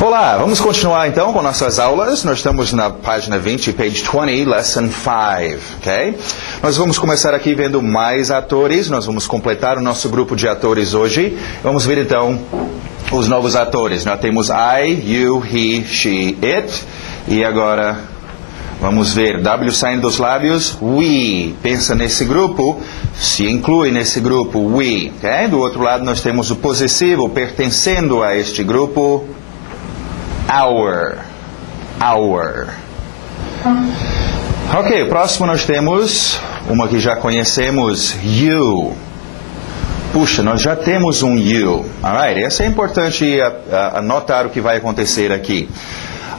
Olá, vamos continuar então com nossas aulas. Nós estamos na página 20, page 20, lesson 5, ok? Nós vamos começar aqui vendo mais atores, nós vamos completar o nosso grupo de atores hoje. Vamos ver então os novos atores. Nós temos I, you, he, she, it. E agora vamos ver W saindo dos lábios, we. Pensa nesse grupo, se inclui nesse grupo, we. Okay? Do outro lado nós temos o possessivo pertencendo a este grupo, our. Ok, o próximo nós temos uma que já conhecemos, you. Puxa, nós já temos um you. Alright, essa é importante anotar o que vai acontecer aqui.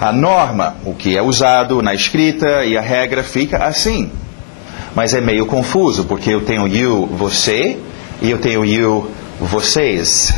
A norma, o que é usado na escrita e a regra fica assim. Mas é meio confuso, porque eu tenho you, você, e eu tenho you, vocês.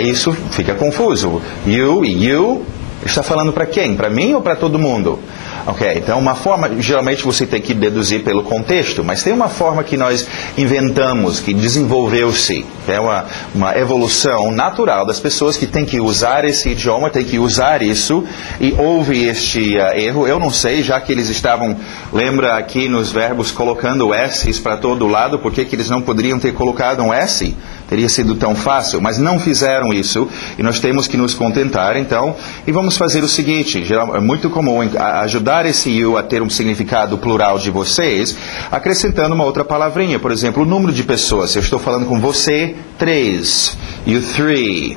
Isso fica confuso. You e you, está falando para quem? Para mim ou para todo mundo? Ok, então uma forma, geralmente você tem que deduzir pelo contexto, mas tem uma forma que nós inventamos, que desenvolveu-se, é uma evolução natural das pessoas que têm que usar esse idioma, têm que usar isso, e houve este erro, eu não sei, já que eles estavam, lembra aqui nos verbos colocando S's para todo lado, por que eles não poderiam ter colocado um S? Teria sido tão fácil, mas não fizeram isso, e nós temos que nos contentar, então, e vamos fazer o seguinte, é muito comum ajudar esse you a ter um significado plural de vocês, acrescentando uma outra palavrinha, por exemplo, o número de pessoas. Eu estou falando com você, 3, you 3.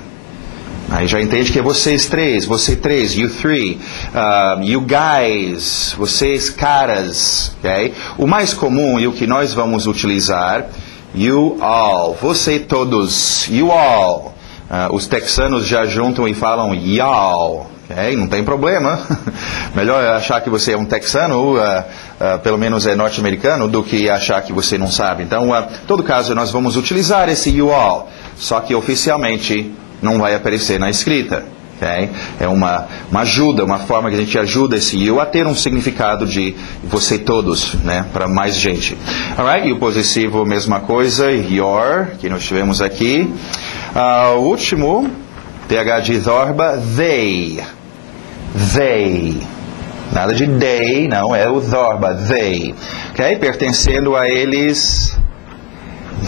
Aí já entende que é vocês 3, você 3, you 3. You guys, vocês caras. Okay? O mais comum e o que nós vamos utilizar, you all, você todos, you all. Os texanos já juntam e falam y'all. Okay? Não tem problema. Melhor achar que você é um texano, pelo menos é norte-americano, do que achar que você não sabe. Então, em todo caso, nós vamos utilizar esse you all, só que oficialmente não vai aparecer na escrita. Okay? É uma ajuda, uma forma que a gente ajuda esse you a ter um significado de você todos, né? Para mais gente. Alright? E o possessivo, mesma coisa, your, que nós tivemos aqui. O último, TH de zorba, they. They. Nada de they, não, é o zorba, they. Ok? Pertencendo a eles,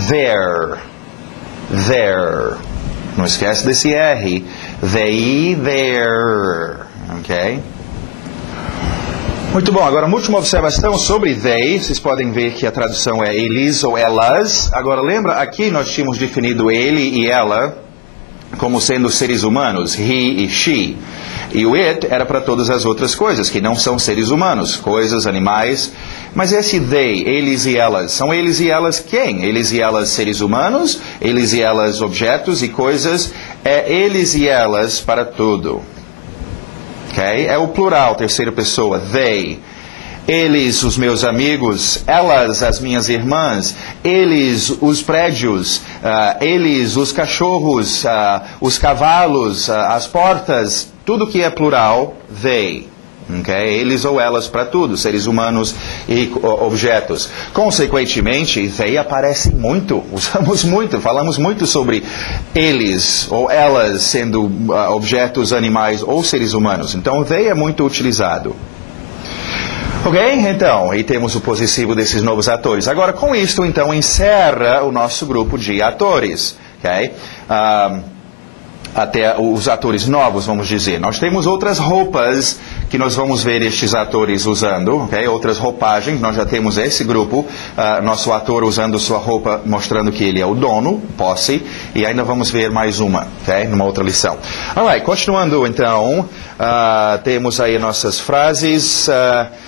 their. Their. Não esquece desse R. They, their. Ok? Muito bom, agora uma última observação sobre they. Vocês podem ver que a tradução é eles ou elas. Agora lembra, aqui nós tínhamos definido ele e ela como sendo seres humanos, he e she. E o it era para todas as outras coisas, que não são seres humanos, coisas, animais. Mas esse they, eles e elas, são eles e elas quem? Eles e elas seres humanos, eles e elas objetos e coisas, é eles e elas para tudo. Okay? É o plural, terceira pessoa, they. Eles, os meus amigos, elas, as minhas irmãs, eles, os prédios, eles, os cachorros, os cavalos, as portas, tudo que é plural, they. Okay? Eles ou elas para tudo, seres humanos e objetos. Consequentemente, they aparece muito, usamos muito, falamos muito sobre eles ou elas sendo objetos, animais ou seres humanos. Então, they é muito utilizado. Ok? Então, aí temos o possessivo desses novos atores. Agora, com isto, então, encerra o nosso grupo de atores. Ok? Até os atores novos, vamos dizer. Nós temos outras roupas que nós vamos ver estes atores usando, ok? Outras roupagens. Nós já temos esse grupo, nosso ator usando sua roupa, mostrando que ele é o dono, posse, e ainda vamos ver mais uma, ok? Numa outra lição. Alright, continuando então, temos aí nossas frases,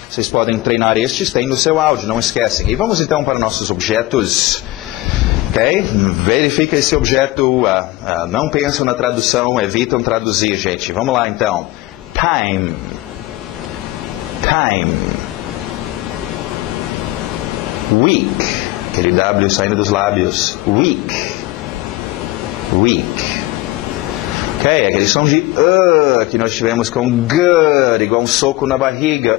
vocês podem treinar estes, tem no seu áudio, não esquecem. E vamos então para nossos objetos. Ok? Verifica esse objeto, não pensam na tradução, evitam traduzir, gente. Vamos lá, então. Time. Time. Week. Aquele W saindo dos lábios. Week. Week. Ok? Aquele som de que nós tivemos com good, igual um soco na barriga.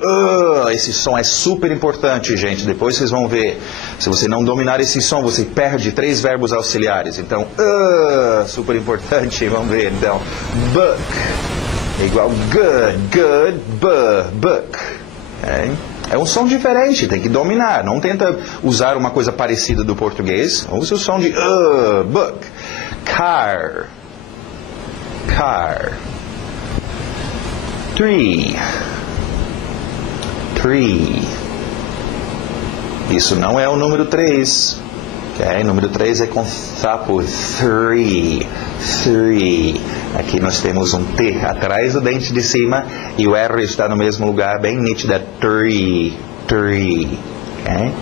Esse som é super importante, gente. Depois vocês vão ver. Se você não dominar esse som, você perde 3 verbos auxiliares. Então, super importante. Vamos ver. Então, book. É igual good, book. É um som diferente, tem que dominar. Não tenta usar uma coisa parecida do português. Use o som de book. Car. Tree. Isso não é o número 3. Okay? Número 3 é com sapo. Three. Aqui nós temos um T atrás do dente de cima e o R está no mesmo lugar, bem nítida. Tree. Okay?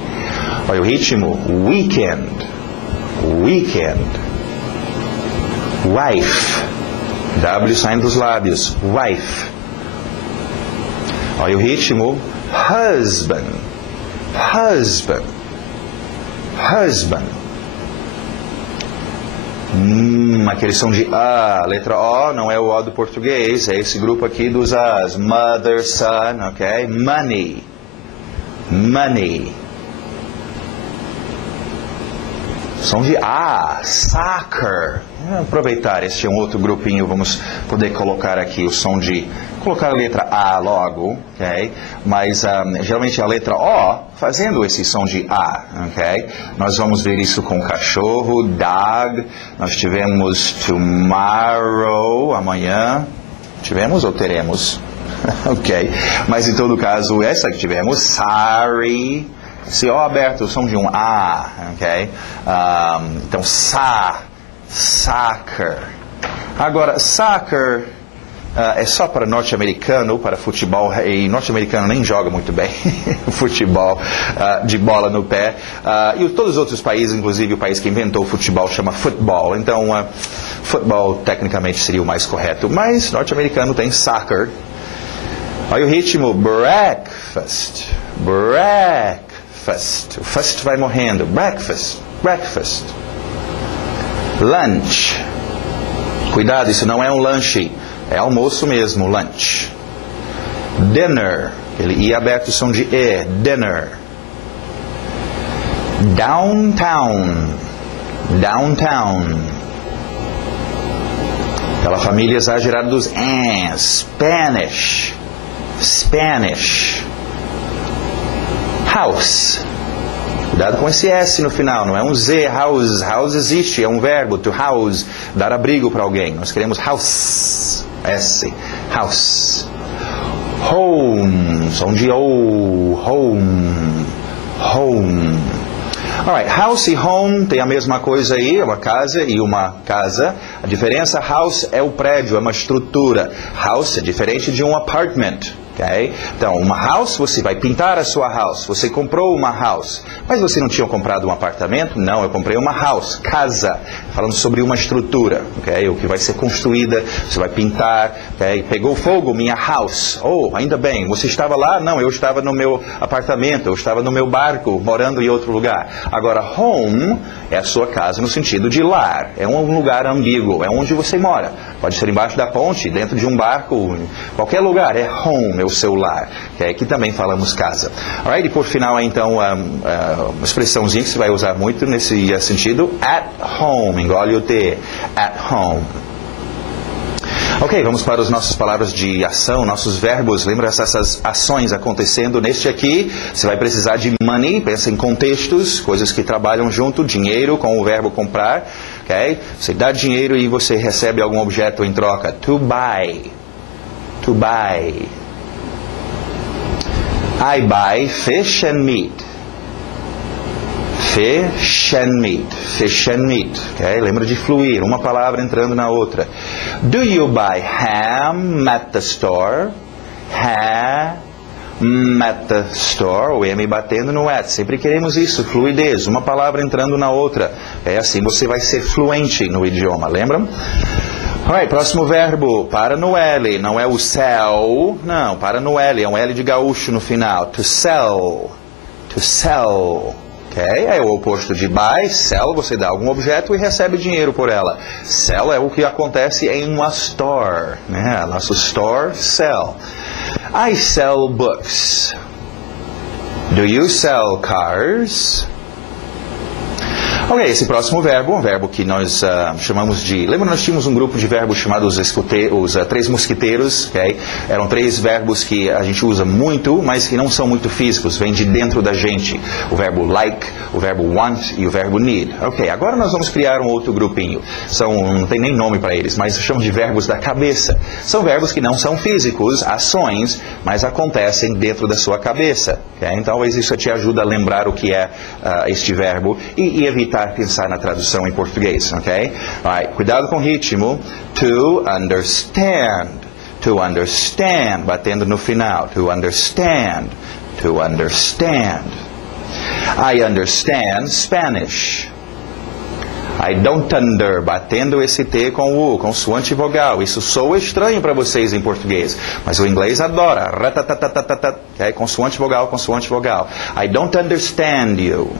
Olha o ritmo. Weekend. Wife. W saindo dos lábios. Wife. Olha o ritmo. Husband. Aquele som de A, letra O, não é o O do português, é esse grupo aqui dos As. Mother, son, ok? Money. Som de A, soccer. Vamos aproveitar, este é um outro grupinho, vamos poder colocar aqui o som de... Colocar a letra A logo, ok? Mas geralmente a letra O fazendo esse som de A, ok? Nós vamos ver isso com cachorro, dog. Nós tivemos tomorrow, amanhã. Tivemos ou teremos? Ok. Mas em todo caso, essa que tivemos, sorry. Esse O aberto, o som de um A, ok? Então, soccer. Agora, soccer... é só para norte-americano, para futebol, e norte-americano nem joga muito bem futebol de bola no pé. E todos os outros países, inclusive o país que inventou o futebol, chama football. Então, futebol tecnicamente seria o mais correto, mas norte-americano tem soccer. Olha o ritmo, breakfast. O fast vai morrendo. Breakfast. Lunch. Cuidado, isso não é um lanche. É almoço mesmo, lunch. Dinner. Ele I aberto o som de E. Dinner. Downtown. Aquela família exagerada dos Spanish. House. Cuidado com esse S no final, não é um Z. House existe, é um verbo. To house, dar abrigo para alguém. Nós queremos house. S. House. Home. Som de O. Home. Alright, house e home tem a mesma coisa aí, é uma casa e uma casa. A diferença, house é o prédio, é uma estrutura. House é diferente de um apartment. Okay? Então, uma house, você vai pintar a sua house. Você comprou uma house. Mas você não tinha comprado um apartamento? Não, eu comprei uma house, casa. Falando sobre uma estrutura, okay? O que vai ser construída, você vai pintar. Okay? Pegou fogo, minha house. Oh, ainda bem, você estava lá? Não, eu estava no meu apartamento, eu estava no meu barco, morando em outro lugar. Agora, home é a sua casa no sentido de lar. É um lugar ambíguo, é onde você mora. Pode ser embaixo da ponte, dentro de um barco, qualquer lugar. É home, é o seu lar. Okay? Aqui também falamos casa. Alright, e por final, então, uma expressãozinha que você vai usar muito nesse sentido. At home, engole o T. At home. Ok, vamos para as nossas palavras de ação, nossos verbos. Lembra essas ações acontecendo neste aqui? Você vai precisar de money, pensa em contextos, coisas que trabalham junto, dinheiro com o verbo comprar. Ok? Você dá dinheiro e você recebe algum objeto em troca. To buy. I buy fish and meat. Fish and meat. Okay? Lembra de fluir, uma palavra entrando na outra. Do you buy ham at the store? Ham at the store, o M batendo no at. Sempre queremos isso, fluidez, uma palavra entrando na outra. É assim você vai ser fluente no idioma, lembram? Alright, próximo verbo, para no L, não é o sell, não, para no L, é um L de gaúcho no final. To sell. Okay? É o oposto de buy, sell, você dá algum objeto e recebe dinheiro por ela. Sell é o que acontece em uma store, né? Nosso store, sell. I sell books. Do you sell cars? Ok, esse próximo verbo, um verbo que nós chamamos de... Lembra, nós tínhamos um grupo de verbos chamados os três mosquiteiros, ok? Eram três verbos que a gente usa muito, mas que não são muito físicos, vêm de dentro da gente. O verbo like, o verbo want e o verbo need. Ok, agora nós vamos criar um outro grupinho. Não tem nem nome para eles, mas chamamos de verbos da cabeça. São verbos que não são físicos, ações, mas acontecem dentro da sua cabeça. Okay? Então, talvez isso te ajude a lembrar o que é este verbo e evitar pensar na tradução em português. Okay? Right. Cuidado com o ritmo. To understand. To understand. Batendo no final. To understand. To understand. I understand Spanish. I don't under, batendo esse T com o U, consoante vogal. Isso soa estranho para vocês em português, mas o inglês adora. Okay? Consoante vogal, consoante vogal. I don't understand you.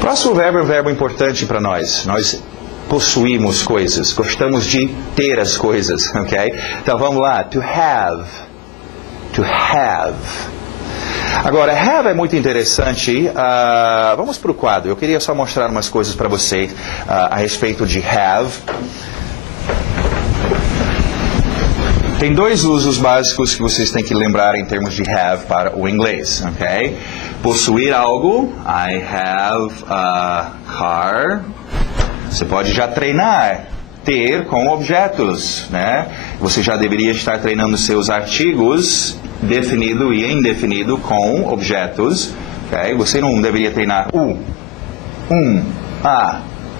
Próximo verbo é um verbo importante para nós. Nós possuímos coisas, gostamos de ter as coisas, ok? Então vamos lá. To have. To have. Agora, have é muito interessante. Vamos para o quadro. Eu queria só mostrar umas coisas para vocês a respeito de have. Tem dois usos básicos que vocês têm que lembrar em termos de have para o inglês, ok? Possuir algo. I have a car. Você pode já treinar. Ter com objetos, né? Você já deveria estar treinando seus artigos definido e indefinido com objetos, okay? Você não deveria treinar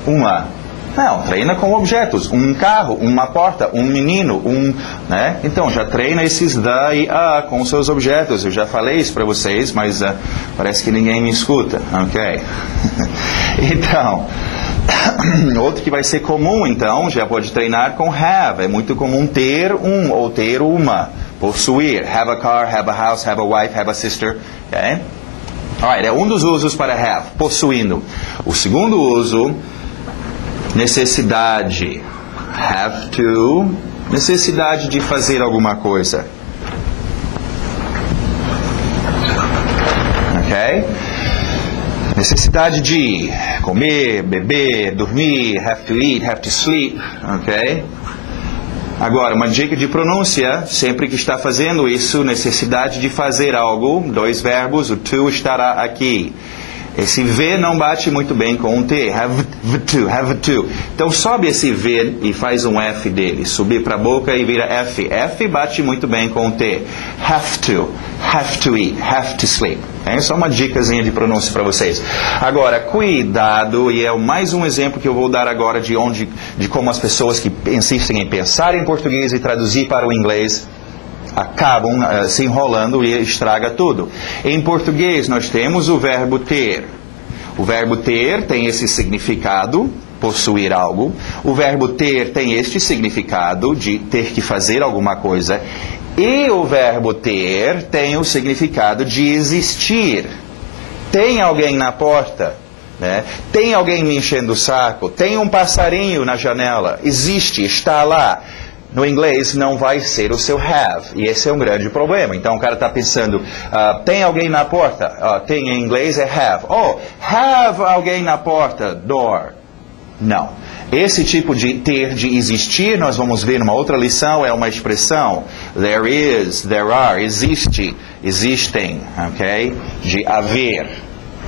uma. Não, treina com objetos. Um carro, uma porta, um menino, né? Então, já treina esses da e a com seus objetos. Eu já falei isso para vocês, mas parece que ninguém me escuta, ok? Então... Outro que vai ser comum, então, já pode treinar com have. É muito comum ter ou ter uma. Possuir. Have a car, have a house, have a wife, have a sister. Okay? Alright, é um dos usos para have. Possuindo. O segundo uso, necessidade. Have to. Necessidade de fazer alguma coisa. Ok? Necessidade de comer, beber, dormir, have to eat, have to sleep, ok? Agora, uma dica de pronúncia, sempre que está fazendo isso, necessidade de fazer algo, dois verbos, o to estará aqui. Esse V não bate muito bem com um T, have to. Então sobe esse V e faz um F dele, subir para a boca e vira F. F bate muito bem com o T. Have to eat, have to sleep. É só uma dicasinha de pronúncia para vocês. Agora, cuidado, e é mais um exemplo que eu vou dar agora de como as pessoas que insistem em pensar em português e traduzir para o inglês acabam se enrolando e estraga tudo. Em português nós temos o verbo ter. O verbo ter tem esse significado, possuir algo. O verbo ter tem este significado de ter que fazer alguma coisa. E o verbo ter tem o significado de existir. Tem alguém na porta, né? Tem alguém me enchendo o saco, tem um passarinho na janela, existe, está lá. No inglês não vai ser o seu have, e esse é um grande problema. Então o cara está pensando, tem alguém na porta? Tem em inglês é have. Oh, have alguém na porta, door. Não. Esse tipo de ter, de existir, nós vamos ver numa outra lição, é uma expressão. There is, there are, existe, existem, ok? De haver.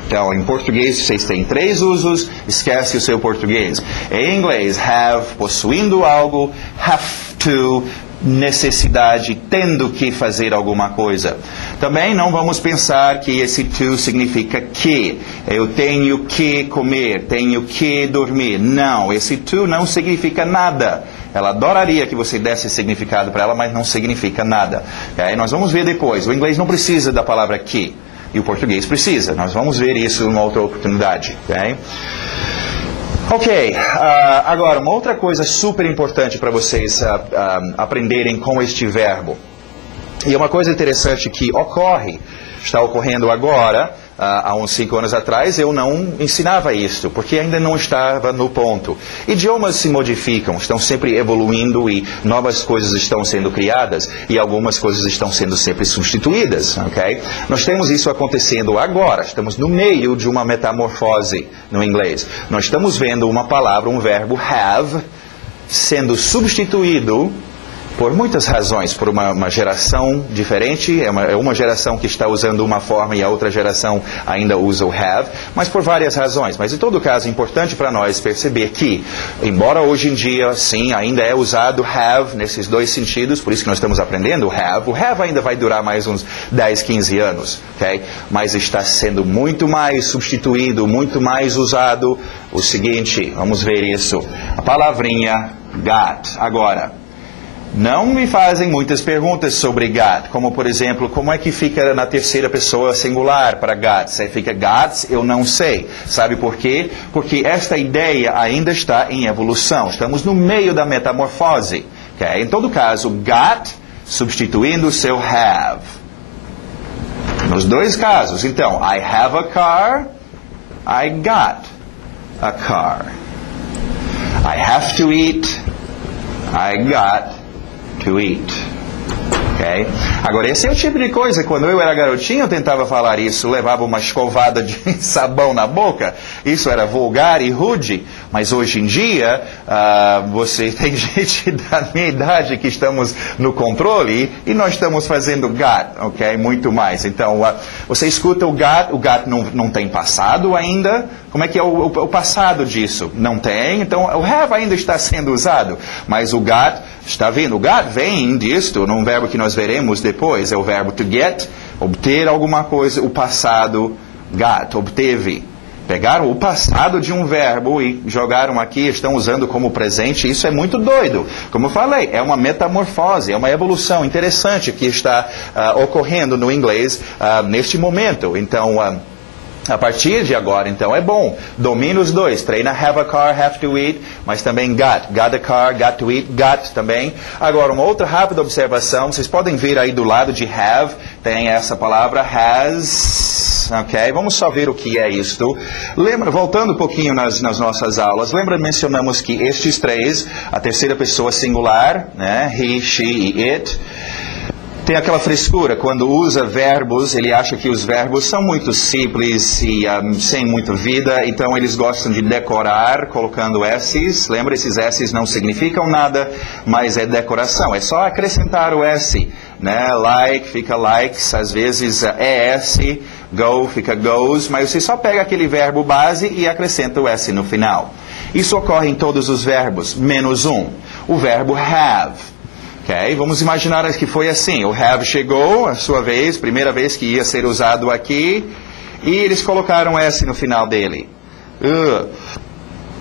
Então, em português, vocês têm três usos, esquece o seu português. Em inglês, have, possuindo algo, have to, necessidade, tendo que fazer alguma coisa. Também não vamos pensar que esse to significa que. Eu tenho que comer, tenho que dormir. Não, esse to não significa nada. Ela adoraria que você desse significado para ela, mas não significa nada. Okay? Nós vamos ver depois. O inglês não precisa da palavra que. E o português precisa. Nós vamos ver isso numa outra oportunidade. Ok, agora uma outra coisa super importante para vocês aprenderem com este verbo. E é uma coisa interessante que ocorre está ocorrendo agora. Há uns 5 anos atrás eu não ensinava isso, porque ainda não estava no ponto. Idiomas se modificam, estão sempre evoluindo e novas coisas estão sendo criadas e algumas coisas estão sendo sempre substituídas, ok? Nós temos isso acontecendo agora, estamos no meio de uma metamorfose no inglês. Nós estamos vendo uma palavra, um verbo have, sendo substituído por muitas razões, por uma geração diferente, é uma geração que está usando uma forma e a outra geração ainda usa o have, mas por várias razões. Mas em todo caso é importante para nós perceber que, embora hoje em dia, sim, ainda é usado have nesses dois sentidos, por isso que nós estamos aprendendo o have ainda vai durar mais uns 10, 15 anos, ok? Mas está sendo muito mais substituído, muito mais usado. O seguinte, vamos ver isso, a palavrinha got. Agora, não me fazem muitas perguntas sobre got, como por exemplo, como é que fica na terceira pessoa singular para got? Se fica got, eu não sei. Sabe por quê? Porque esta ideia ainda está em evolução. Estamos no meio da metamorfose. Okay? Em todo caso, got substituindo o seu have. Nos dois casos. Então, I have a car, I got a car. I have to eat, I got to eat. Okay? Agora, esse é o tipo de coisa, quando eu era garotinho, eu tentava falar isso, levava uma escovada de sabão na boca, isso era vulgar e rude, mas hoje em dia, você tem gente da minha idade que estamos no controle e nós estamos fazendo got, ok? Muito mais. Então, você escuta o got não tem passado ainda. Como é que é o passado disso? Não tem, então o have ainda está sendo usado, mas o got está vindo. O got vem disto, num verbo que nós veremos depois, é o verbo to get, obter alguma coisa, o passado, got, obteve. Pegaram o passado de um verbo e jogaram aqui, estão usando como presente, isso é muito doido. Como eu falei, é uma metamorfose, é uma evolução interessante que está ocorrendo no inglês neste momento. Então, a partir de agora, então, é bom. Domina os dois. Treina have a car, have to eat, mas também got. Got a car, got to eat, got também. Agora, uma outra rápida observação. Vocês podem ver aí do lado de have, tem essa palavra has. Ok? Vamos só ver o que é isto. Lembra, voltando um pouquinho nas nossas aulas, mencionamos que estes três, a terceira pessoa singular, né? He, she e it, tem aquela frescura, quando usa verbos, ele acha que os verbos são muito simples e sem muita vida, então eles gostam de decorar colocando S's. Lembra, esses S's não significam nada, mas é decoração, é só acrescentar o S, né? Like fica likes, às vezes ES, go fica goes, mas você só pega aquele verbo base e acrescenta o S no final. Isso ocorre em todos os verbos, menos um, o verbo have. Okay? Vamos imaginar que foi assim, o have chegou, a sua vez, primeira vez que ia ser usado aqui, e eles colocaram S no final dele.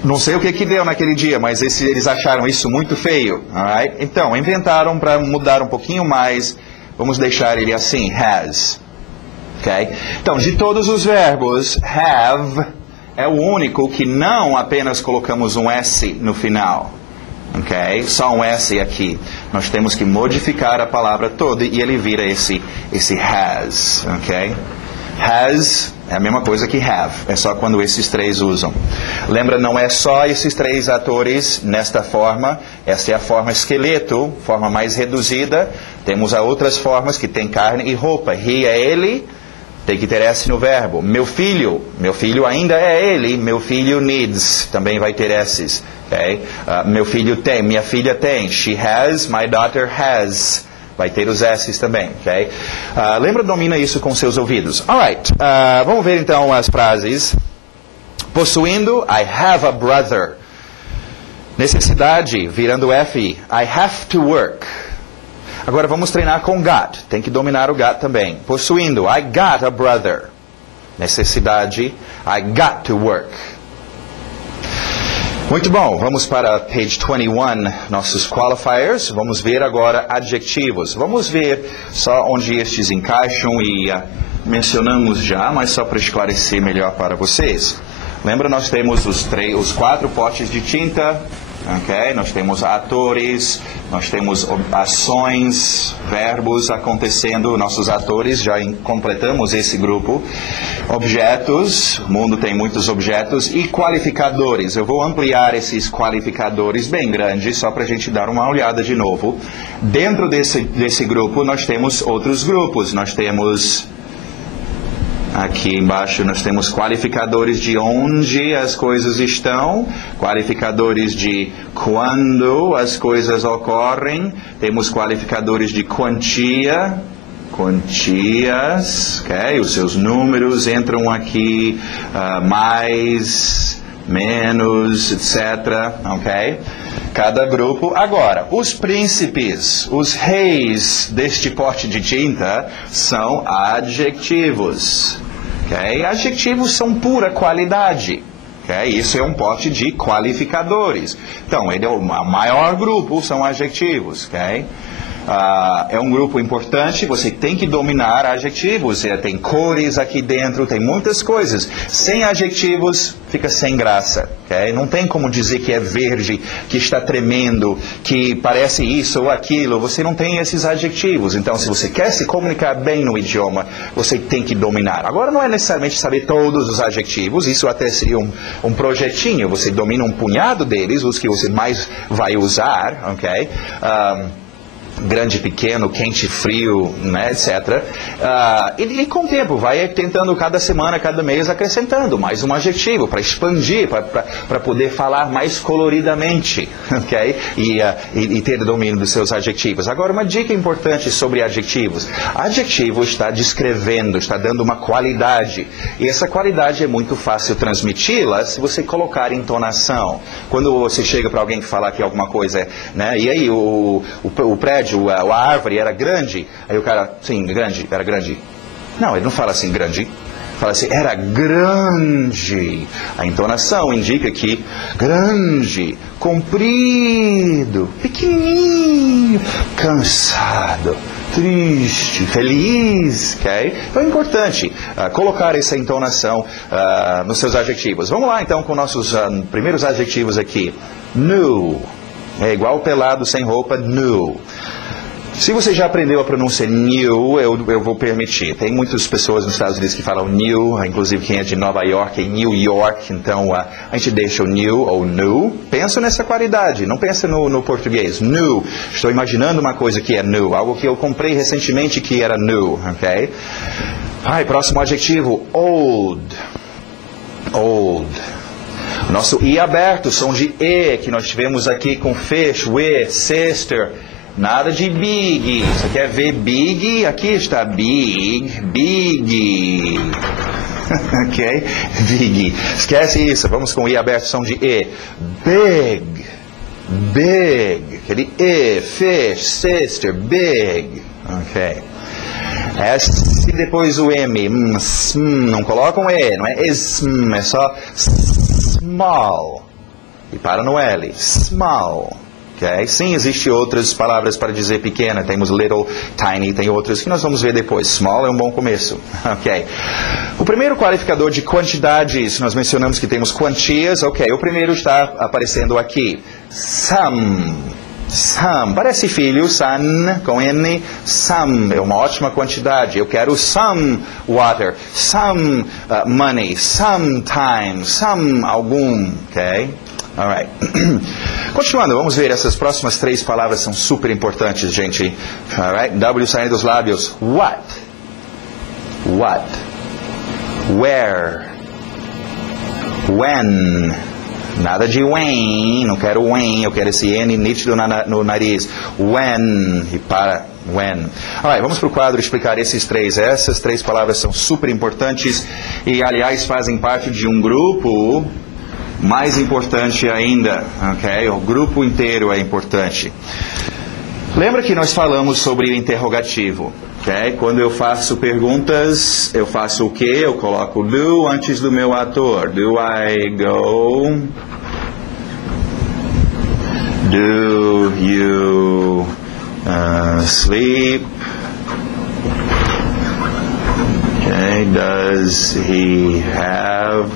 Não sei o que deu naquele dia, mas eles acharam isso muito feio. Alright? Então, inventaram para mudar um pouquinho mais, vamos deixar ele assim, has. Okay? Então, de todos os verbos, have é o único que não apenas colocamos um S no final. Ok? Só um S aqui. Nós temos que modificar a palavra toda e ele vira esse has. Ok? Has é a mesma coisa que have. É só quando esses três usam. Lembra, não é só esses três atores nesta forma. Essa é a forma esqueleto, forma mais reduzida. Temos outras formas que tem carne e roupa. He é ele. Tem que ter S no verbo. Meu filho ainda é ele. Meu filho needs, também vai ter S's. Okay? Meu filho tem, minha filha tem. She has, my daughter has. Vai ter os S's também. Okay? Lembra, domina isso com seus ouvidos. Alright, vamos ver então as frases. Possuindo, I have a brother. Necessidade, virando F, I have to work. Agora vamos treinar com got. Tem que dominar o got também. Possuindo, I got a brother. Necessidade, I got to work. Muito bom, vamos para page 21, nossos qualifiers. Vamos ver agora adjetivos. Vamos ver só onde estes encaixam e mencionamos já, mas só para esclarecer melhor para vocês. Lembra, nós temos os 4 potes de tinta, ok? Nós temos atores, nós temos ações, verbos acontecendo, nossos atores, já completamos esse grupo. Objetos, o mundo tem muitos objetos, e qualificadores. Eu vou ampliar esses qualificadores bem grandes, só para a gente dar uma olhada de novo. Dentro desse grupo, nós temos outros grupos. Nós temos, aqui embaixo, nós temos qualificadores de onde as coisas estão, qualificadores de quando as coisas ocorrem, temos qualificadores de quantia, quantias, ok? Os seus números entram aqui, mais, menos, etc, ok? Cada grupo. Agora, os príncipes, os reis deste pote de tinta são adjetivos, ok? Adjetivos são pura qualidade. Okay? Isso é um pote de qualificadores. Então, ele é o maior grupo, são adjetivos, ok? É um grupo importante, você tem que dominar adjetivos. Tem cores aqui dentro, tem muitas coisas. Sem adjetivos, fica sem graça. Okay? Não tem como dizer que é verde, que está tremendo, que parece isso ou aquilo. Você não tem esses adjetivos. Então, se você quer se comunicar bem no idioma, você tem que dominar. Agora, não é necessariamente saber todos os adjetivos. Isso até seria um projetinho. Você domina um punhado deles, os que você mais vai usar, ok? Grande, pequeno, quente, frio, né, etc. E com o tempo, vai tentando cada semana, cada mês, acrescentando mais um adjetivo para expandir, para poder falar mais coloridamente, ok? E ter domínio dos seus adjetivos. Agora, uma dica importante sobre adjetivos. Adjetivo está descrevendo, está dando uma qualidade. E essa qualidade é muito fácil transmiti-la se você colocar entonação. Quando você chega para alguém falar que alguma coisa, né, e aí o prédio, a árvore era grande, aí o cara, sim, grande, era grande. Não, ele não fala assim, grande. Fala assim, era grande. A entonação indica que grande, comprido, pequenininho, cansado, triste, feliz, ok? Então é importante colocar essa entonação nos seus adjetivos. Vamos lá então com nossos primeiros adjetivos aqui. Nu. É igual pelado, sem roupa, nu. Se você já aprendeu a pronúncia new, eu vou permitir. Tem muitas pessoas nos Estados Unidos que falam new, inclusive quem é de Nova York é New York, então a gente deixa o new ou new. Pensa nessa qualidade, não pensa no português. New, estou imaginando uma coisa que é new, algo que eu comprei recentemente que era new, ok? Próximo adjetivo, old. Old. Nosso I aberto, som de E, que nós tivemos aqui com fish, with, sister. Nada de big. Você quer ver big? Aqui está big, big. Ok? Big. Esquece isso. Vamos com I aberto, som de E. Big. Big. Aquele E, fish, sister, big. Ok. S e depois o M. Não coloca um E, não é é só small. E para no L. Small. Okay? Sim, existem outras palavras para dizer pequena. Temos little, tiny, tem outras que nós vamos ver depois. Small é um bom começo. Ok. O primeiro qualificador de quantidades, nós mencionamos que temos quantias. Ok, o primeiro está aparecendo aqui. Some. Some. Parece filho, son, com N. Some é uma ótima quantidade. Eu quero some water, some money, some time, some algum. Ok? Alright. Continuando, vamos ver essas próximas 3 palavras são super importantes, gente. Alright? W saindo dos lábios. What? What? Where? When? Nada de when, não quero when, eu quero esse N nítido no nariz. When, e para when. Alright, vamos para o quadro explicar esses 3. Essas 3 palavras são super importantes e, aliás, fazem parte de um grupo mais importante ainda, ok? O grupo inteiro é importante. Lembra que nós falamos sobre o interrogativo, ok? Quando eu faço perguntas, eu faço o quê? Eu coloco do antes do meu ator. Do I go? Do you sleep? Okay. Does he have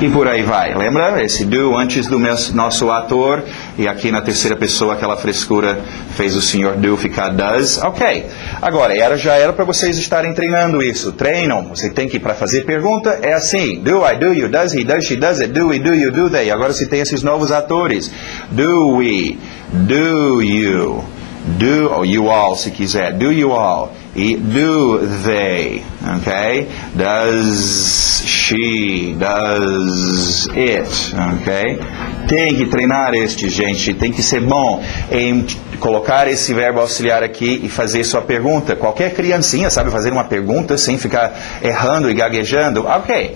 E por aí vai. Lembra? Esse do antes do nosso ator. E aqui na terceira pessoa, aquela frescura fez o senhor do ficar does. Ok. Agora, já era para vocês estarem treinando isso. Treinam. Você tem que, para fazer pergunta, é assim. Do, I, do, you, does, he, does, she, does it, do, we, do, you, do, they. Agora você tem esses novos atores. Do we, do you, do, ou you all, se quiser. Do you all. E do they, ok? Does she, does it, ok? Tem que treinar gente, tem que ser bom em colocar esse verbo auxiliar aqui e fazer sua pergunta. Qualquer criancinha sabe fazer uma pergunta sem ficar errando e gaguejando, ok?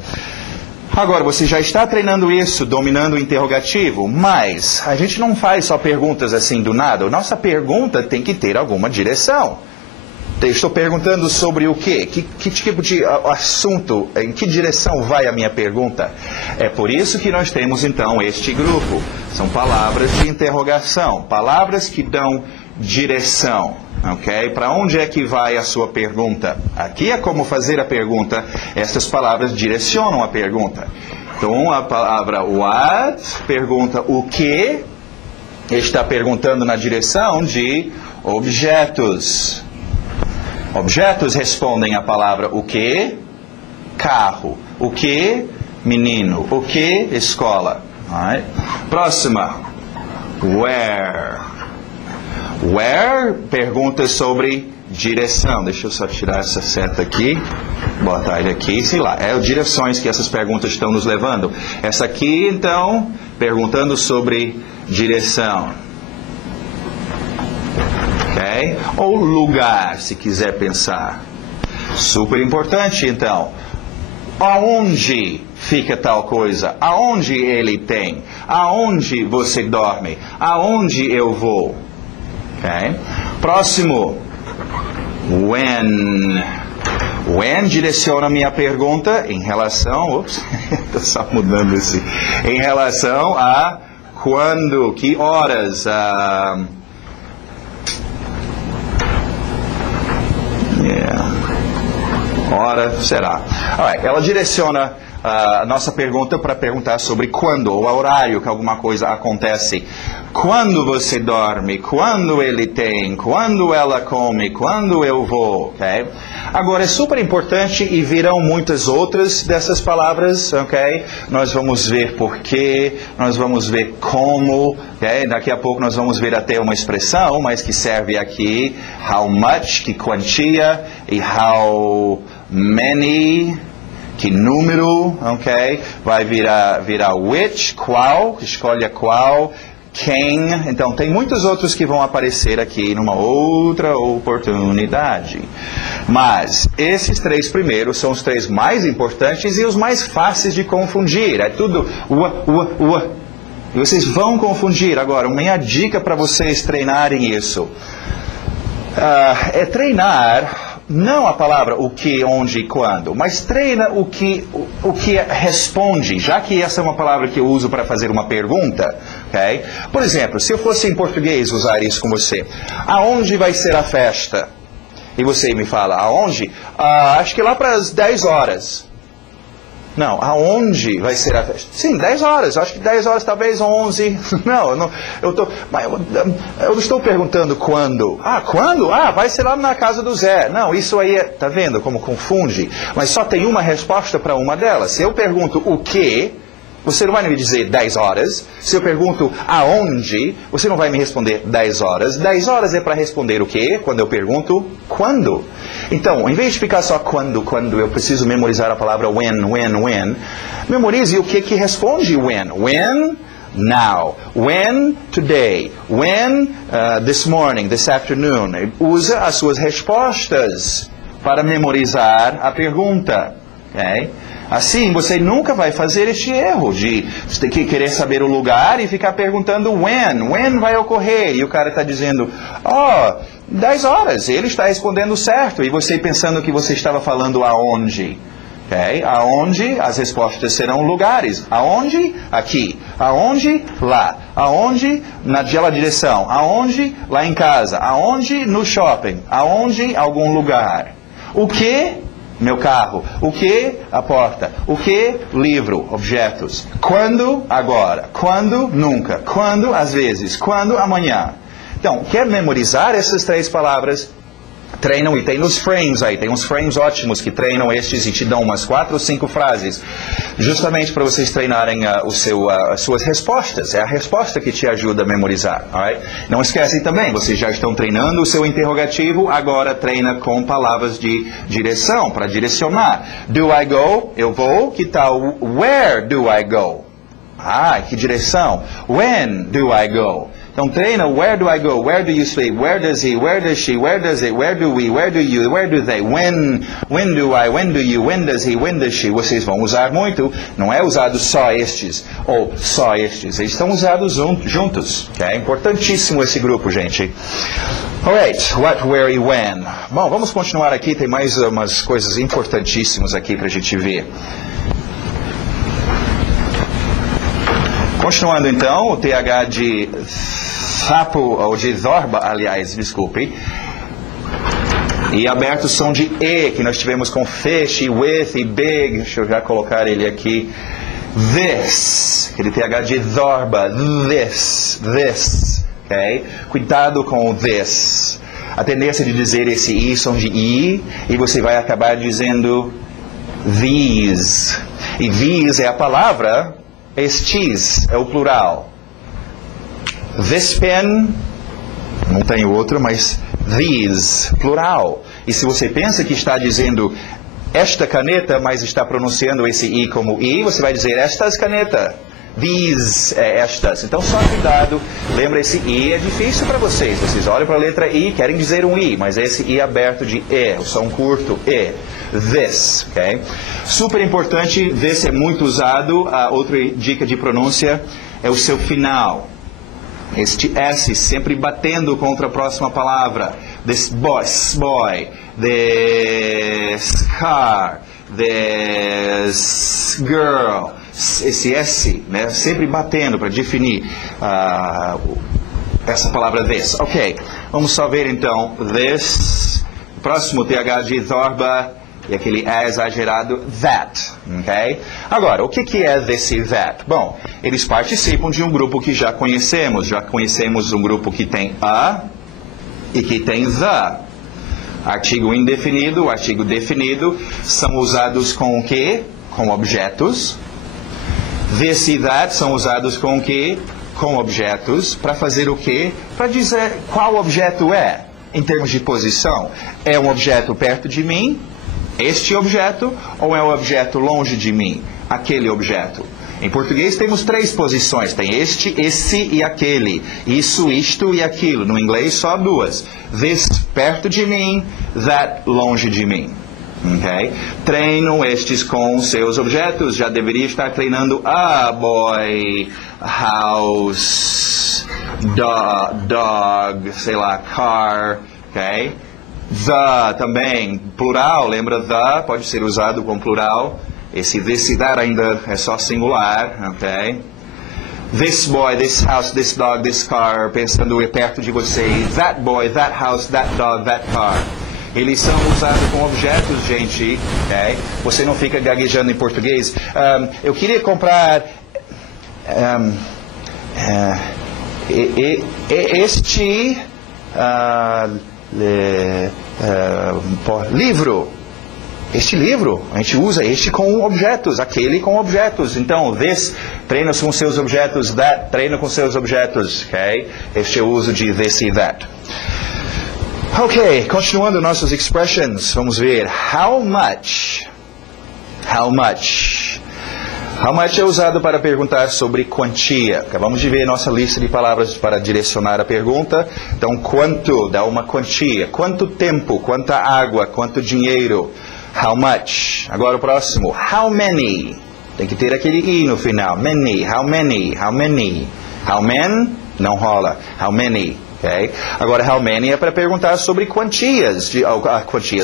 Agora, você já está treinando isso, dominando o interrogativo, mas a gente não faz só perguntas assim do nada. Nossa pergunta tem que ter alguma direção. Estou perguntando sobre o quê? Que tipo de assunto? Em que direção vai a minha pergunta? É por isso que nós temos, então, este grupo. São palavras de interrogação. Palavras que dão direção. Ok? Para onde é que vai a sua pergunta? Aqui é como fazer a pergunta. Essas palavras direcionam a pergunta. Então, a palavra what pergunta o que. Está perguntando na direção de objetos. Objetos respondem a palavra o que? Carro. O que? Menino. O que? Escola. Right. Próxima. Where. Where pergunta sobre direção. Deixa eu só tirar essa seta aqui. Botar ele aqui. Sei lá. É direções que essas perguntas estão nos levando. Essa aqui, então, perguntando sobre direção. Okay? Ou lugar, se quiser pensar. Super importante, então. Aonde fica tal coisa? Aonde ele tem? Aonde você dorme? Aonde eu vou? Okay? Próximo. When. When direciona a minha pergunta em relação... Ops, estou só mudando esse. Em relação a quando, que horas... Hora, será? Alright, ela direciona a nossa pergunta para perguntar sobre quando, o horário que alguma coisa acontece. Quando você dorme, quando ele tem, quando ela come, quando eu vou, ok? Agora, é super importante e virão muitas outras dessas palavras, ok? Nós vamos ver porquê, nós vamos ver como, ok? Daqui a pouco nós vamos ver até uma expressão, mas que serve aqui, how much, que quantia, e how many, que número, ok? Vai virar which, qual, escolha qual, quem. Então, tem muitos outros que vão aparecer aqui numa outra oportunidade. Mas, esses três primeiros são os três mais importantes e os mais fáceis de confundir. É tudo E vocês vão confundir. Agora, minha dica para vocês treinarem isso é treinar não a palavra o que, onde e quando, mas treina o que responde, já que essa é uma palavra que eu uso para fazer uma pergunta, ok? Por exemplo, se eu fosse em português usar isso com você, aonde vai ser a festa? E você me fala, aonde? Acho que lá para as 10 horas. Não, aonde vai ser a festa? Sim, 10 horas. Acho que 10 horas, talvez 11. Não, eu não estou perguntando quando. Quando? Vai ser lá na casa do Zé. Não, isso aí tá vendo como confunde? Mas só tem uma resposta para uma delas. Se eu pergunto o que, você não vai me dizer 10 horas. Se eu pergunto aonde, você não vai me responder 10 horas. 10 horas é para responder o quê? Quando eu pergunto quando. Então, em vez de ficar só quando, eu preciso memorizar a palavra when. Memorize o que responde when. When, now. When, today. When, this morning, this afternoon. Usa as suas respostas para memorizar a pergunta. Okay? Assim, você nunca vai fazer este erro de querer saber o lugar e ficar perguntando when vai ocorrer. E o cara está dizendo, 10 horas. Ele está respondendo certo. E você pensando que você estava falando aonde. Okay? Aonde as respostas serão lugares. Aonde? Aqui. Aonde? Lá. Aonde? Naquela direção. Aonde? Lá em casa. Aonde? No shopping. Aonde? Algum lugar. O que? Meu carro. O que? A porta. O que? Livro. Objetos. Quando? Agora. Quando? Nunca. Quando? Às vezes. Quando? Amanhã. Então, quer memorizar essas 3 palavras? Treinam, e tem nos frames aí, tem uns frames ótimos que treinam estes e te dão umas 4 ou 5 frases, justamente para vocês treinarem as suas respostas. É a resposta que te ajuda a memorizar. Alright? Não esquecem também, vocês já estão treinando o seu interrogativo, agora treina com palavras de direção, para direcionar. Do I go? Eu vou. Que tal where do I go? Ah, que direção. When do I go? Então treina where do I go? Where do you sleep? Where does he? Where does she? Where does it? Where do we? Where do you? Where do they? When do I? When do you? When does he? When does she? Vocês vão usar muito. Não é usado só estes ou só estes. Eles estão usados juntos. Okay? É importantíssimo esse grupo, gente. Alright, what, where e when. Bom, vamos continuar aqui. Tem mais umas coisas importantíssimas aqui para a gente ver. Continuando então, o TH de sapo, ou de zorba, aliás, desculpe. E abertos são de E, que nós tivemos com fish, e with, e big. Deixa eu já colocar ele aqui. This, aquele TH de zorba, this, ok? Cuidado com o this. A tendência de dizer esse I são de I, e você vai acabar dizendo these. E these é a palavra... Estes é o plural. This pen, não tem outro, mas these, plural. E se você pensa que está dizendo esta caneta, mas está pronunciando esse I como I, você vai dizer estas caneta. These, estas. Então só cuidado, lembra esse I é difícil para vocês. Vocês olham para a letra I, querem dizer um I, mas esse I aberto de E, o som curto, E. This, ok? Super importante, this é muito usado. A outra dica de pronúncia é o seu final. Este S sempre batendo contra a próxima palavra. This boy, this car, this girl. Esse S, né, sempre batendo para definir essa palavra this. Ok, vamos só ver então. This, próximo TH de zorba. E aquele é exagerado, that, ok? Agora, o que é this e that? Bom, eles participam de um grupo que já conhecemos. Já conhecemos um grupo que tem a e que tem the. Artigo indefinido, artigo definido, são usados com o quê? Com objetos. This e that são usados com o quê? Com objetos. Para fazer o quê? Para dizer qual objeto é. Em termos de posição, é um objeto perto de mim? Este objeto, ou é um objeto longe de mim? Aquele objeto. Em português temos 3 posições. Tem este, esse e aquele. Isso, isto e aquilo. No inglês só 2. This perto de mim, that longe de mim. Okay? Treino estes com seus objetos. Já deveria estar treinando a boy, house, dog, sei lá, car. Okay? The também, plural, lembra the, pode ser usado com plural. Esse this e that ainda é só singular, ok? This boy, this house, this dog, this car, pensando perto de você. That boy, that house, that dog, that car. Eles são usados com objetos, gente, ok? Você não fica gaguejando em português. Eu queria comprar este... livro. Este livro, a gente usa este com objetos, aquele com objetos. Então, this treina com seus objetos, that treina com seus objetos, ok? Este é o uso de this e that. Ok, continuando nossas expressions, vamos ver. How much? How much? How much é usado para perguntar sobre quantia. Acabamos de ver nossa lista de palavras para direcionar a pergunta. Então, quanto dá uma quantia. Quanto tempo, quanta água, quanto dinheiro. How much? Agora o próximo. How many? Tem que ter aquele I no final. Many, how many, how many. How many? Não rola. How many? Okay? Agora, how many é para perguntar sobre quantias,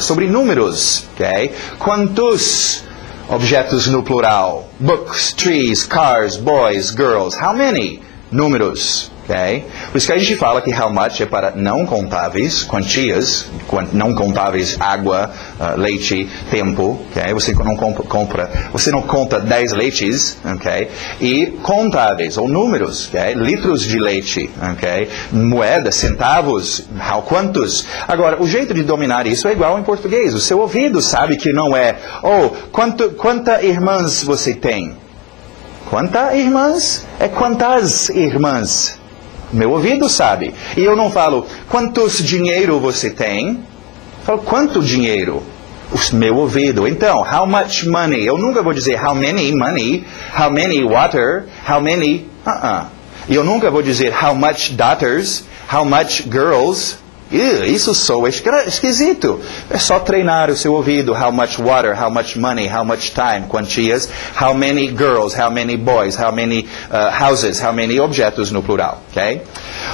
sobre números. Okay? Quantos? Objetos no plural. Books, trees, cars, boys, girls. How many? Números. Okay? Por isso que a gente fala que how much é para não contáveis, quantias, não contáveis, água, leite, tempo. Okay? Você não conta 10 leites, okay? E contáveis, ou números, okay? Litros de leite, okay? Moedas, centavos, quantos. Agora, o jeito de dominar isso é igual em português. O seu ouvido sabe que não é, quantas irmãs você tem? Quantas irmãs? É quantas irmãs? Meu ouvido sabe. E eu não falo, quantos dinheiro você tem? Eu falo, quanto dinheiro? O meu ouvido. Então, how much money? Eu nunca vou dizer how many money, how many water, how many... E eu nunca vou dizer how much daughters, how much girls... Isso soa esquisito. É só treinar o seu ouvido. How much water, how much money, how much time, quantias, how many girls, how many boys, how many houses, how many objetos no plural. Okay?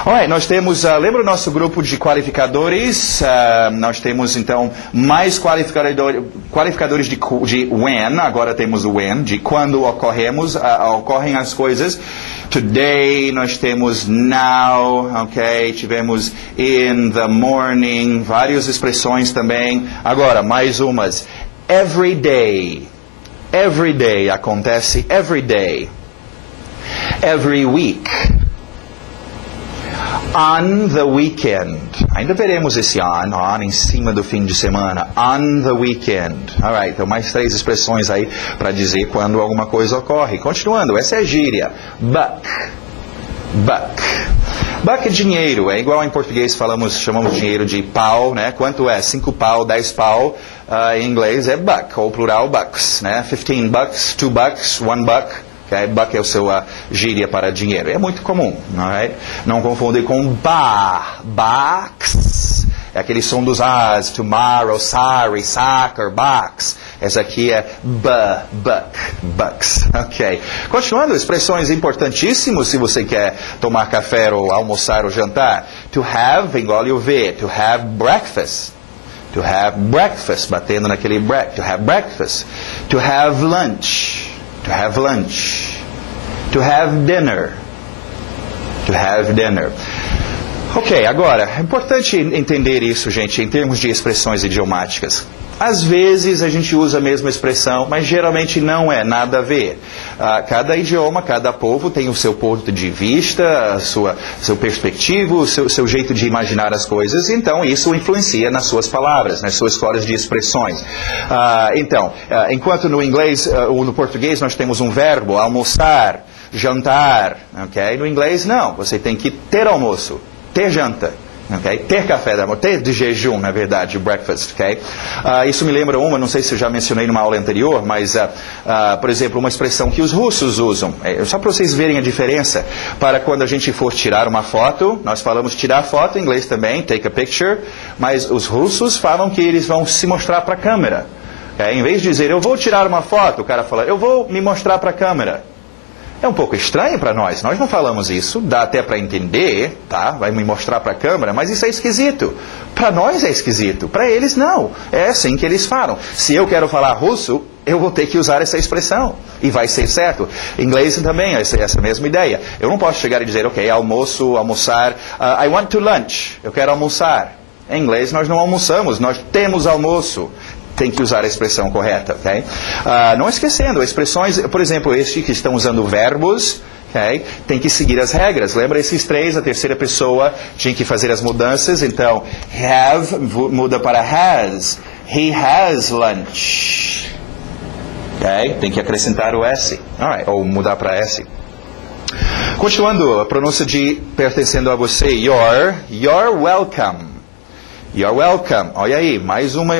Alright, nós temos, lembra o nosso grupo de qualificadores? Nós temos então mais qualificadores de when, agora temos o when, de quando ocorrem as coisas. Today, nós temos now, ok? Tivemos in the morning, várias expressões também. Agora, mais umas. Every day. Every day acontece every day. Every week. On the weekend. Ainda veremos esse on em cima do fim de semana. On the weekend. Alright, então mais 3 expressões aí para dizer quando alguma coisa ocorre. Continuando, essa é a gíria. Buck. Buck. Buck é dinheiro. É igual em português chamamos dinheiro de pau, né? Quanto é? 5 pau, 10 pau. Em inglês é buck, ou plural bucks, né? 15 bucks, 2 bucks, 1 buck. Okay? Buck é o seu gíria para dinheiro. É muito comum. Right? Não confundir com bucks. É aquele som dos As. Tomorrow, sorry, soccer, bucks. Essa aqui é bucks. Ok. Continuando, expressões importantíssimas se você quer tomar café ou almoçar ou jantar. To have, engole o V. To have breakfast. To have breakfast, batendo naquele to have breakfast. To have lunch. To have lunch. To have dinner. To have dinner. Ok, agora, é importante entender isso, gente, em termos de expressões idiomáticas. Às vezes a gente usa a mesma expressão, mas geralmente não é nada a ver. Cada idioma, cada povo tem o seu ponto de vista, seu perspectivo, o seu jeito de imaginar as coisas, então isso influencia nas suas palavras, nas suas escolas de expressões. Enquanto no inglês ou no português nós temos um verbo, almoçar, jantar, ok? No inglês não, você tem que ter almoço, ter janta. Okay? Ter café da manhã, ter de jejum, na verdade, breakfast. Okay? Isso me lembra não sei se eu já mencionei numa aula anterior, mas, por exemplo, uma expressão que os russos usam. Só para vocês verem a diferença. Para quando a gente for tirar uma foto, nós falamos tirar foto em inglês também, take a picture, mas os russos falam que eles vão se mostrar para a câmera. Okay? Em vez de dizer, eu vou tirar uma foto, o cara fala, eu vou me mostrar para a câmera. É um pouco estranho para nós não falamos isso, dá até para entender, tá? Vai me mostrar para a câmera, mas isso é esquisito. Para nós é esquisito, para eles não. É assim que eles falam. Se eu quero falar russo, eu vou ter que usar essa expressão, e vai ser certo. Em inglês também é essa mesma ideia. Eu não posso chegar e dizer, ok, almoçar, I want to lunch, eu quero almoçar. Em inglês nós não almoçamos, nós temos almoço. Tem que usar a expressão correta, ok? Não esquecendo, expressões, por exemplo, este que estão usando verbos, ok? Tem que seguir as regras. Lembra esses 3, a terceira pessoa tinha que fazer as mudanças, então, have muda para has. He has lunch. Ok? Tem que acrescentar o S, alright, ou mudar para S. Continuando, a pronúncia de pertencendo a você, you're welcome. You're welcome. Olha aí, mais uma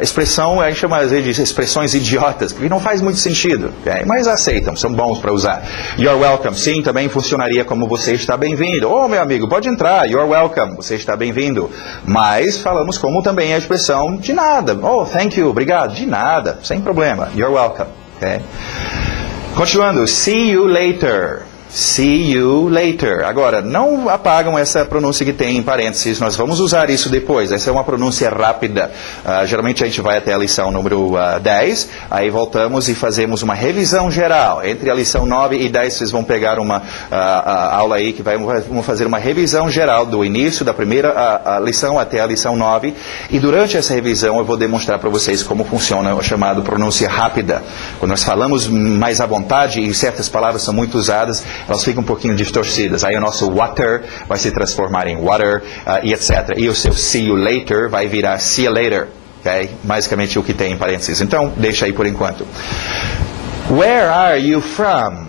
expressão, a gente chama às vezes de expressões idiotas, porque não faz muito sentido, okay? Mas aceitam, são bons para usar. You're welcome, sim, também funcionaria como você está bem-vindo. Oh, meu amigo, pode entrar, you're welcome, você está bem-vindo. Mas falamos como também a expressão de nada. Oh, thank you, obrigado, de nada, sem problema. You're welcome, okay? Continuando, see you later. See you later. Agora, não apagam essa pronúncia que tem em parênteses, nós vamos usar isso depois. Essa é uma pronúncia rápida. Geralmente a gente vai até a lição número 10, aí voltamos e fazemos uma revisão geral. Entre a lição 9 e 10 vocês vão pegar uma aula aí que vamos fazer uma revisão geral do início da primeira lição até a lição 9. E durante essa revisão eu vou demonstrar para vocês como funciona o chamado pronúncia rápida. Quando nós falamos mais à vontade e certas palavras são muito usadas, elas ficam um pouquinho distorcidas. Aí o nosso water vai se transformar em water e etc. E o seu see you later vai virar see you later. Okay? Basicamente o que tem em parênteses. Então, deixa aí por enquanto. Where are you from?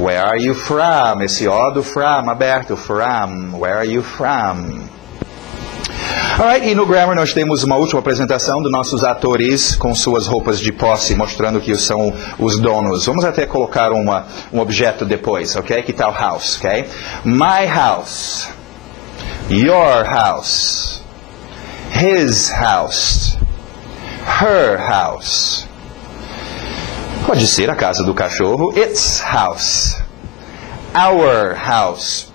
Where are you from? Esse O do from aberto. From. Where are you from? Alright, e no Grammar nós temos uma última apresentação dos nossos atores com suas roupas de posse, mostrando que são os donos. Vamos até colocar um objeto depois, ok? Que tal house, ok? My house. Your house. His house. Her house. Pode ser a casa do cachorro. Its house. Our house.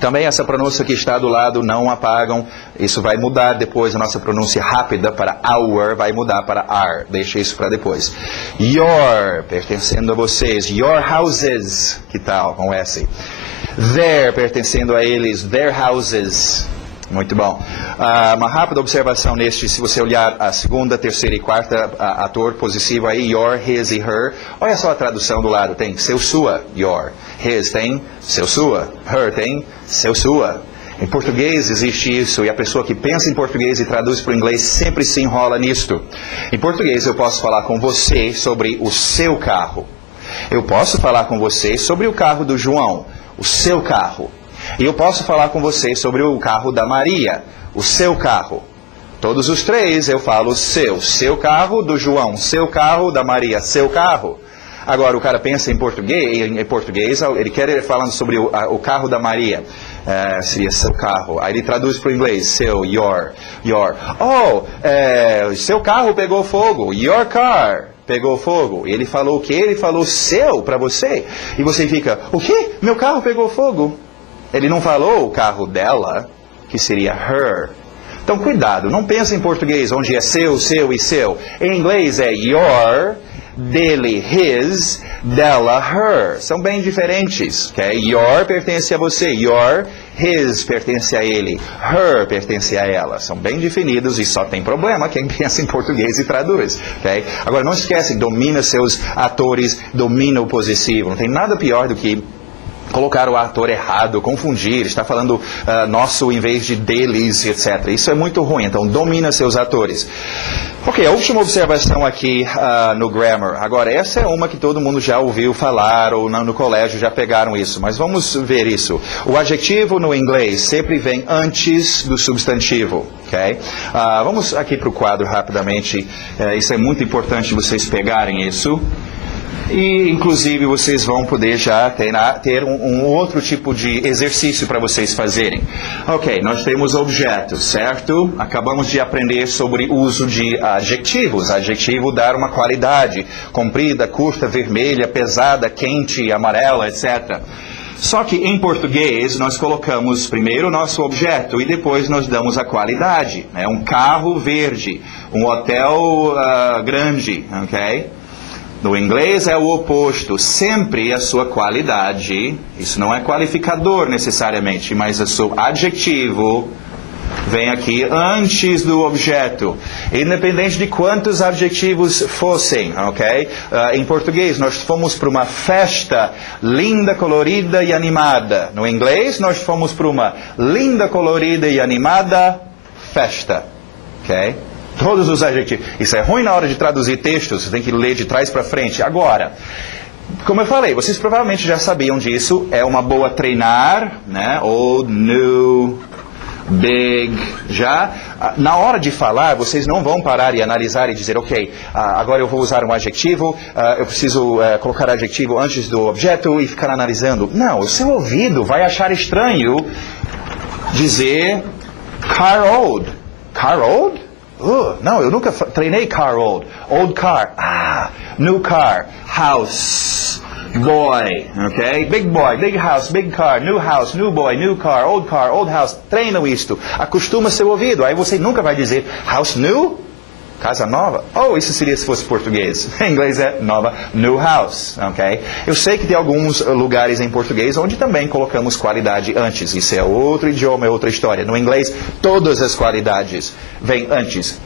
Também essa pronúncia que está do lado não apagam. Isso vai mudar depois. A nossa pronúncia rápida para our vai mudar para are. Deixa isso para depois. Your, pertencendo a vocês. Your houses. Que tal com S? Their, pertencendo a eles. Their houses. Muito bom. Uma rápida observação neste, se você olhar a segunda, terceira e quarta ator possessivo aí, your, his e her, olha só a tradução do lado, tem seu, sua, your, his tem seu, sua, her tem seu, sua. Em português existe isso, e a pessoa que pensa em português e traduz para o inglês sempre se enrola nisto. Em português eu posso falar com você sobre o seu carro. Eu posso falar com você sobre o carro do João, o seu carro. E eu posso falar com vocês sobre o carro da Maria, o seu carro. Todos os três eu falo seu carro do João, seu carro da Maria, seu carro. Agora o cara pensa em português, ele quer falando sobre o carro da Maria, seria seu carro. Aí ele traduz para o inglês, seu, your. Oh, seu carro pegou fogo, your car. Pegou fogo. Ele falou o quê? Ele falou seu para você. E você fica, o quê? Meu carro pegou fogo. Ele não falou o carro dela, que seria her. Então, cuidado, não pense em português, onde é seu e seu. Em inglês é your, dele, his, dela, her. São bem diferentes. Okay? Your pertence a você, your, his pertence a ele, her pertence a ela. São bem definidos e só tem problema quem pensa em português e traduz. Okay? Agora, não esquece, domina seus atores, domina o possessivo. Não tem nada pior do que colocar o ator errado, confundir, está falando nosso em vez de deles, etc. Isso é muito ruim, então domina seus atores. Ok, a última observação aqui no Grammar. Agora, essa é uma que todo mundo já ouviu falar, ou no colégio já pegaram isso, mas vamos ver isso. O adjetivo no inglês sempre vem antes do substantivo, ok? Vamos aqui para o quadro rapidamente, isso é muito importante vocês pegarem isso. E, inclusive, vocês vão poder já ter um outro tipo de exercício para vocês fazerem. Ok, nós temos objetos, certo? Acabamos de aprender sobre o uso de adjetivos. Adjetivo dar uma qualidade, comprida, curta, vermelha, pesada, quente, amarela, etc. Só que em português nós colocamos primeiro o nosso objeto e depois nós damos a qualidade. Né? Um carro verde, um hotel grande, ok? No inglês é o oposto, sempre a sua qualidade, isso não é qualificador necessariamente, mas o seu adjetivo vem aqui antes do objeto, independente de quantos adjetivos fossem, ok? Em português, nós fomos para uma festa linda, colorida e animada. No inglês, nós fomos para uma linda, colorida e animada festa, ok? Todos os adjetivos. Isso é ruim na hora de traduzir textos, você tem que ler de trás para frente. Agora, como eu falei, vocês provavelmente já sabiam disso, é uma boa treinar, né? Old, new, big, já. Na hora de falar, vocês não vão parar e analisar e dizer, ok, agora eu vou usar um adjetivo, eu preciso colocar adjetivo antes do objeto e ficar analisando. Não, o seu ouvido vai achar estranho dizer car old. Car old? Não, eu nunca treinei car old. Old car. New car. House. boy, ok? Big boy, big house, big car, new boy, new car, old house. Treinam isto. Acostuma seu ouvido. Aí você nunca vai dizer house new, casa nova. Oh, isso seria se fosse português. Em inglês é nova, new house, ok? Eu sei que tem alguns lugares em português onde também colocamos qualidade antes. Isso é outro idioma, é outra história. No inglês, todas as qualidades vêm antes.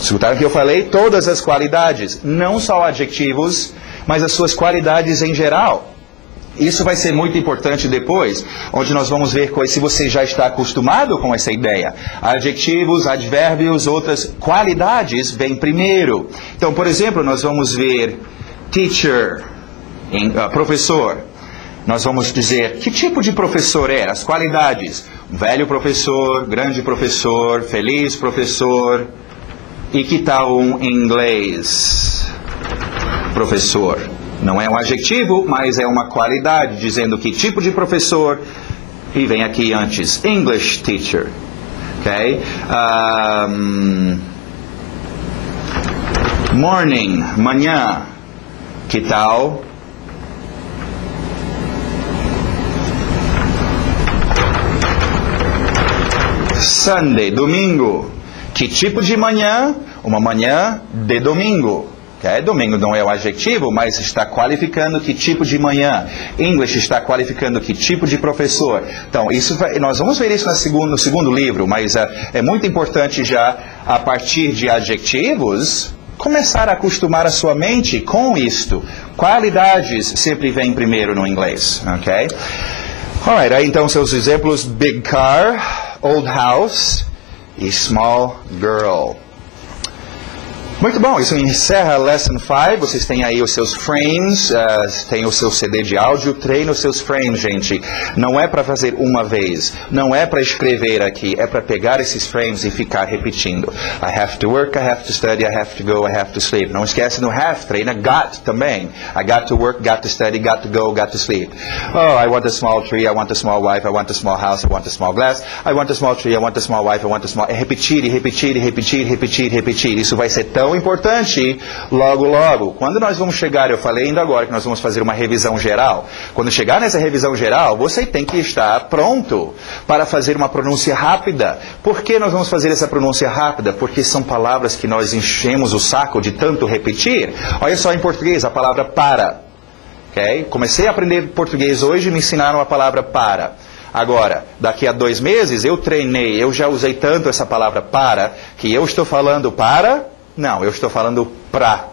Escutaram o que eu falei? Todas as qualidades, não só adjetivos, mas as suas qualidades em geral. Isso vai ser muito importante depois, onde nós vamos ver se você já está acostumado com essa ideia. Adjetivos, advérbios, outras qualidades vêm primeiro. Então, por exemplo, nós vamos ver teacher, professor. Nós vamos dizer que tipo de professor é, as qualidades. Velho professor, grande professor, feliz professor. E que tal um inglês? Professor. Não é um adjetivo, mas é uma qualidade, dizendo que tipo de professor. E vem aqui antes, English teacher. Ok? Morning, manhã. Que tal? Sunday, domingo. Que tipo de manhã? Uma manhã de domingo. Okay? Domingo não é o adjetivo, mas está qualificando que tipo de manhã. English está qualificando que tipo de professor. Então, nós vamos ver isso no segundo livro, mas é muito importante já, a partir de adjetivos, começar a acostumar a sua mente com isto. Qualidades sempre vêm primeiro no inglês. Okay? Alright, aí então seus exemplos: big car, old house e small girl. Muito bom, isso encerra a Lesson 5. Vocês têm aí os seus frames, tem o seu CD de áudio. Treine os seus frames, gente. Não é para fazer uma vez, não é para escrever aqui, é para pegar esses frames e ficar repetindo. I have to work, I have to study, I have to go, I have to sleep. Não esquece no have, treina got também. I got to work, got to study, got to go, got to sleep. Oh, I want a small tree, I want a small wife, I want a small house, I want a small glass. I want a small tree, I want a small wife, I want a small... É repetir, repetir, repetir, repetir, repetir. Isso vai ser tão importante logo, logo. Quando nós vamos chegar, eu falei ainda agora que nós vamos fazer uma revisão geral. Quando chegar nessa revisão geral, você tem que estar pronto para fazer uma pronúncia rápida. Por que nós vamos fazer essa pronúncia rápida? Porque são palavras que nós enchemos o saco de tanto repetir. Olha só em português, a palavra para. Okay? Comecei a aprender português hoje e me ensinaram a palavra para. Agora, daqui a 2 meses, eu treinei, eu já usei tanto essa palavra para, que eu estou falando para... Não, eu estou falando pra,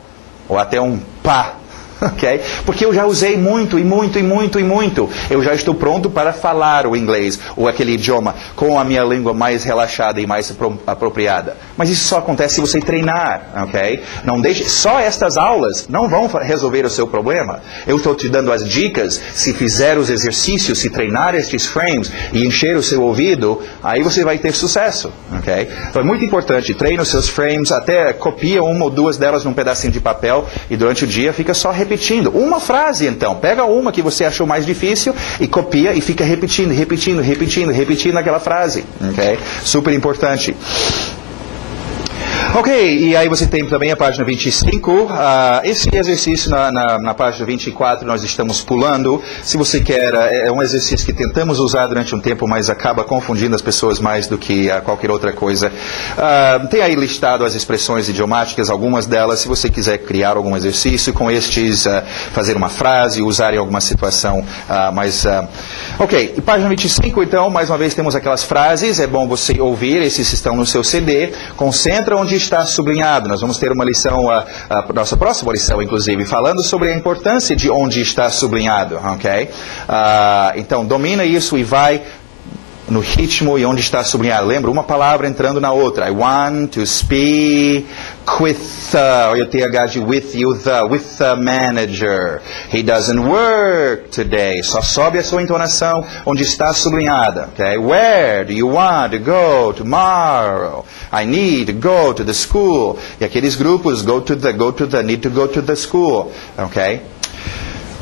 ou até um pá, ok? Porque eu já usei muito, e muito, e muito, e muito. Eu já estou pronto para falar o inglês, ou aquele idioma, com a minha língua mais relaxada e mais apropriada. Mas isso só acontece se você treinar, ok? Não deixe, só estas aulas não vão resolver o seu problema. Eu estou te dando as dicas. Se fizer os exercícios, se treinar estes frames e encher o seu ouvido, aí você vai ter sucesso, ok? Então é muito importante, treine os seus frames, até copia 1 ou 2 delas num pedacinho de papel e durante o dia fica só repetindo. Uma frase, então. Pega uma que você achou mais difícil e copia e fica repetindo, repetindo, repetindo, repetindo aquela frase. Ok? Super importante. Ok, e aí você tem também a página 25. Esse exercício na página 24 nós estamos pulando. Se você quer, é um exercício que tentamos usar durante um tempo, mas acaba confundindo as pessoas mais do que qualquer outra coisa. Tem aí listado as expressões idiomáticas, algumas delas. Se você quiser criar algum exercício com estes, fazer uma frase, usar em alguma situação ok, e página 25, então, mais uma vez temos aquelas frases. É bom você ouvir, esses estão no seu CD. Concentra onde está sublinhado. Nós vamos ter uma lição, nossa próxima lição, inclusive, falando sobre a importância de onde está sublinhado, ok? Então, domina isso e vai no ritmo e onde está sublinhado. Lembra, uma palavra entrando na outra. I want to speak with, eu tenho H de with the manager. He doesn't work today. Só sobe a sua entonação onde está sublinhada. Okay? Where do you want to go tomorrow? I need to go to the school. E aqueles grupos, go to the, need to go to the school. Ok?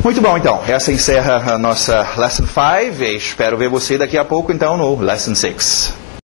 Muito bom, então. Essa encerra a nossa Lesson 5. Espero ver você daqui a pouco, então, no Lesson 6.